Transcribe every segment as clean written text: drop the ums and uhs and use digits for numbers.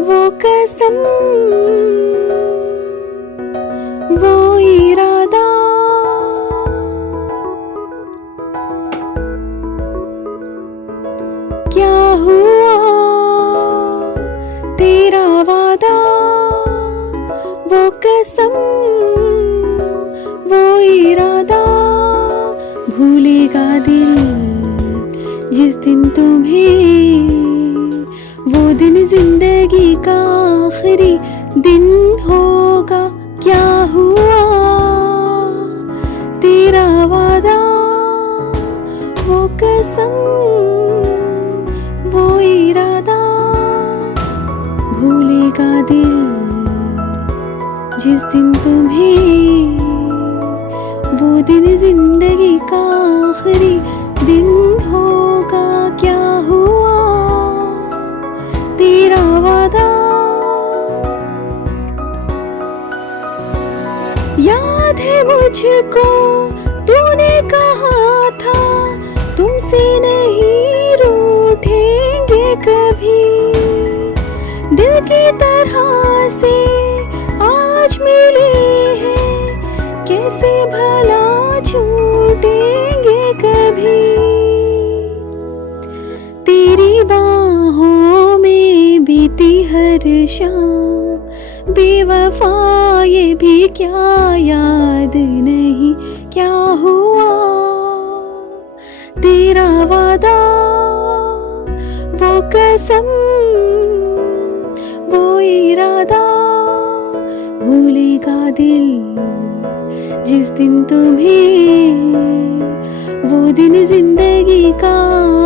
वो कसम, वो इरादा, क्या हुआ तेरा वादा, वो कसम, वो इरादा। भूलेगा दिल जिस दिन तुम्हें, वो दिन जिंदगी का आखिरी दिन होगा। क्या हुआ तेरा वादा, वो कसम, वो इरादा। भूलेगा दिल जिस दिन तुम्हें, वो दिन जिंदगी का आखिरी दिन होगा। क्या हुआ तेरा वादा। याद है मुझको तूने कहा था, तुमसे नहीं रूठेंगे कभी। दिल की तरह से आज मिले हैं, कैसे भला छूटेंगे कभी। तेरी बाहों में बीती हर शाम, बेवफा ये भी क्या याद नहीं। क्या हुआ तेरा वादा, वो कसम, वो इरादा। भूलेगा दिल जिस दिन तुम्हें, वो दिन जिंदगी का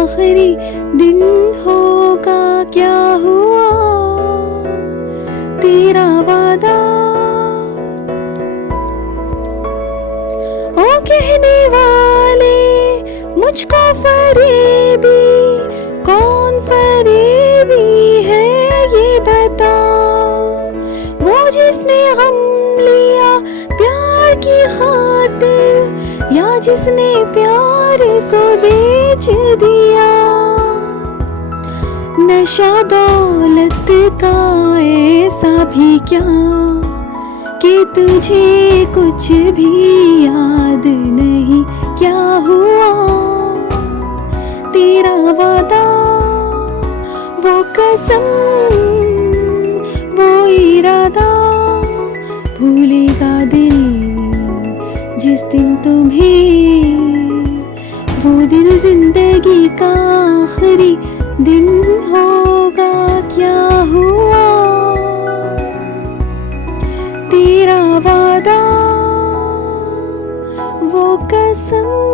आखिरी दिन होगा। क्या हुआ तेरा वादा। ओ कहने वाले मुझको फरेबी, कौन फरेबी है ये बता। वो जिसने गम लिया प्यार की खातिर, या जिसने प्यार को बेच दिया। नशा दौलत का ऐसा भी क्या कि तुझे कुछ भी याद नहीं। क्या हुआ तेरा वादा, वो कसम, वो इरादा। भूलेगा दिल जिस दिन तुम्हें, वो दिन जिंदगी का आखिरी दिन होगा। क्या हुआ तेरा वादा, वो कसम।